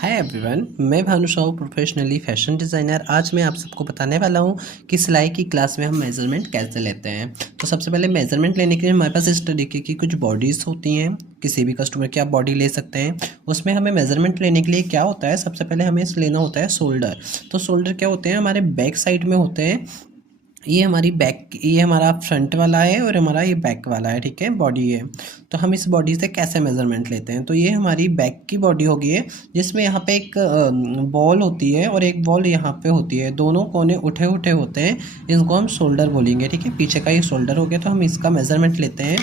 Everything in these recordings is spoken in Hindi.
हाय एवरीवन, मैं Bhanu Sahu, professionally fashion designer. आज मैं आप सबको बताने वाला हूँ कि सिलाई की क्लास में हम मेज़रमेंट कैसे लेते हैं। तो सबसे पहले मेज़रमेंट लेने के लिए हमारे पास इस तरीके की कुछ बॉडीज़ होती हैं। किसी भी कस्टमर की आप बॉडी ले सकते हैं। उसमें हमें मेज़रमेंट लेने के लिए क्या होता है, सबसे पहले हमें लेना होता है शोल्डर। तो शोल्डर क्या होते हैं, हमारे बैक साइड में होते हैं। ये हमारी बैक, ये हमारा फ्रंट वाला है और हमारा ये बैक वाला है, ठीक है, बॉडी है। तो हम इस बॉडी से कैसे मेज़रमेंट लेते हैं, तो ये हमारी बैक की बॉडी होगी है, जिसमें यहाँ पे एक बॉल होती है और एक बॉल यहाँ पे होती है। दोनों कोने उठे उठे होते हैं, इनको हम शोल्डर बोलेंगे, ठीक है। पीछे का ये शोल्डर हो गया, तो हम इसका मेज़रमेंट लेते हैं।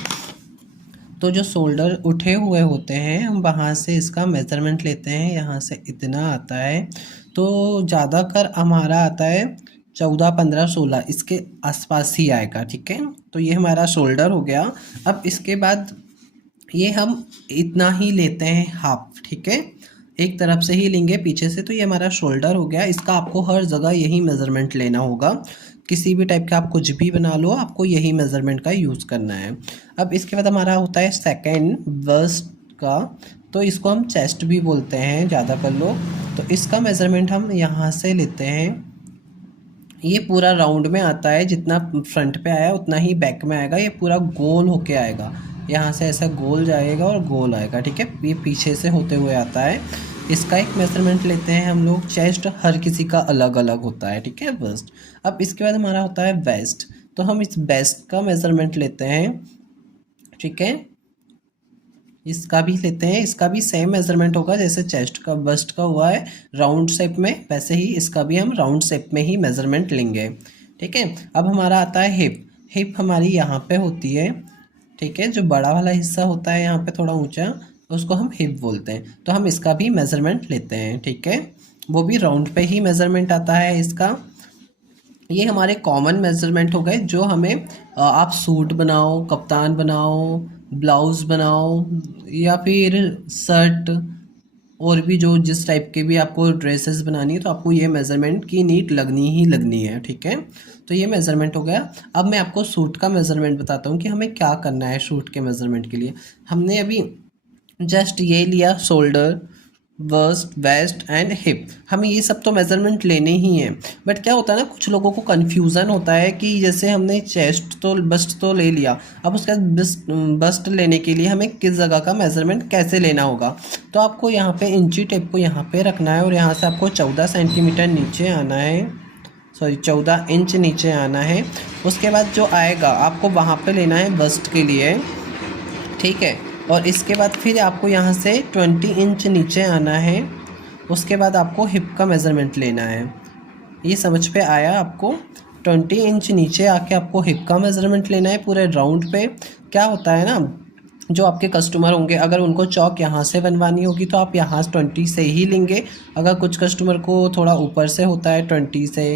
तो जो शोल्डर उठे हुए होते हैं, हम वहाँ से इसका मेज़रमेंट लेते हैं। यहाँ से इतना आता है, तो ज़्यादातर हमारा आता है 14, 15, 16 इसके आसपास ही आएगा, ठीक है। तो ये हमारा शोल्डर हो गया। अब इसके बाद ये हम इतना ही लेते हैं, हाफ, ठीक है। एक तरफ से ही लेंगे पीछे से। तो ये हमारा शोल्डर हो गया। इसका आपको हर जगह यही मेज़रमेंट लेना होगा। किसी भी टाइप का आप कुछ भी बना लो, आपको यही मेज़रमेंट का यूज़ करना है। अब इसके बाद हमारा होता है सेकेंड बस्ट का। तो इसको हम चेस्ट भी बोलते हैं ज़्यादातर लोग। तो इसका मेज़रमेंट हम यहाँ से लेते हैं। ये पूरा राउंड में आता है, जितना फ्रंट पे आया उतना ही बैक में आएगा। ये पूरा गोल होके आएगा, यहाँ से ऐसा गोल जाएगा और गोल आएगा, ठीक है। ये पीछे से होते हुए आता है। इसका एक मेजरमेंट लेते हैं हम लोग। चेस्ट हर किसी का अलग अलग होता है, ठीक है, बस्ट। अब इसके बाद हमारा होता है वेस्ट। तो हम इस वेस्ट का मेजरमेंट लेते हैं, ठीक है। इसका भी लेते हैं। इसका भी सेम मेजरमेंट होगा जैसे चेस्ट का बस्ट का हुआ है राउंड शेप में, वैसे ही इसका भी हम राउंड शेप में ही मेजरमेंट लेंगे, ठीक है। अब हमारा आता है हिप। हिप हमारी यहाँ पे होती है, ठीक है। जो बड़ा वाला हिस्सा होता है यहाँ पे थोड़ा ऊंचा, उसको हम हिप बोलते हैं। तो हम इसका भी मेजरमेंट लेते हैं, ठीक है। वो भी राउंड पे ही मेजरमेंट आता है इसका। ये हमारे कॉमन मेजरमेंट हो गए, जो हमें आप सूट बनाओ, कप्तान बनाओ, ब्लाउज़ बनाओ या फिर शर्ट, और भी जो जिस टाइप के भी आपको ड्रेसेस बनानी है, तो आपको ये मेज़रमेंट की नीड लगनी ही लगनी है, ठीक है। तो ये मेज़रमेंट हो गया। अब मैं आपको सूट का मेज़रमेंट बताता हूँ कि हमें क्या करना है सूट के मेज़रमेंट के लिए। हमने अभी जस्ट ये लिया, shoulder, bust, waist and hip. हमें ये सब तो मेज़रमेंट लेने ही हैं। बट क्या होता है ना, कुछ लोगों को कन्फ्यूज़न होता है कि जैसे हमने चेस्ट तो बस्ट तो ले लिया, अब उसके बाद बस्ट लेने के लिए हमें किस जगह का मेज़रमेंट कैसे लेना होगा। तो आपको यहाँ पे इंची टेप को यहाँ पे रखना है और यहाँ से आपको 14 सेंटीमीटर नीचे आना है, सॉरी 14 इंच नीचे आना है। उसके बाद जो आएगा आपको वहाँ पे लेना है बस्ट के लिए, ठीक है। और इसके बाद फिर आपको यहाँ से 20 इंच नीचे आना है। उसके बाद आपको हिप का मेज़रमेंट लेना है। ये समझ पे आया आपको? 20 इंच नीचे आके आपको हिप का मेज़रमेंट लेना है पूरे राउंड पे। क्या होता है ना, जो आपके कस्टमर होंगे, अगर उनको चौक यहाँ से बनवानी होगी तो आप यहाँ 20 से ही लेंगे। अगर कुछ कस्टमर को थोड़ा ऊपर से होता है, 20 से,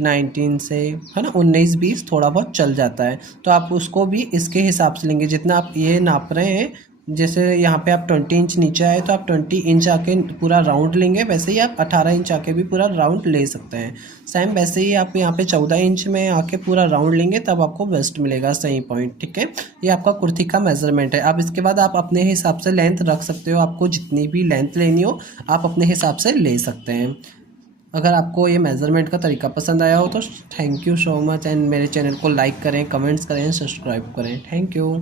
19 से, है ना, 19, 20 थोड़ा बहुत चल जाता है, तो आप उसको भी इसके हिसाब से लेंगे जितना आप ये नाप रहे हैं। जैसे यहाँ पे आप 20 इंच नीचे आए तो आप 20 इंच आके पूरा राउंड लेंगे, वैसे ही आप 18 इंच आके भी पूरा राउंड ले सकते हैं। सेम वैसे ही आप यहाँ पे 14 इंच में आके पूरा राउंड लेंगे, तब आपको बेस्ट मिलेगा, सही पॉइंट, ठीक है। ये आपका कुर्ती का मेज़रमेंट है। अब इसके बाद आप अपने हिसाब से लेंथ रख सकते हो। आपको जितनी भी लेंथ लेनी हो आप अपने हिसाब से ले सकते हैं। अगर आपको ये मेज़रमेंट का तरीका पसंद आया हो तो thank you so much, and मेरे चैनल को लाइक करें, कमेंट्स करें, सब्सक्राइब करें। Thank you.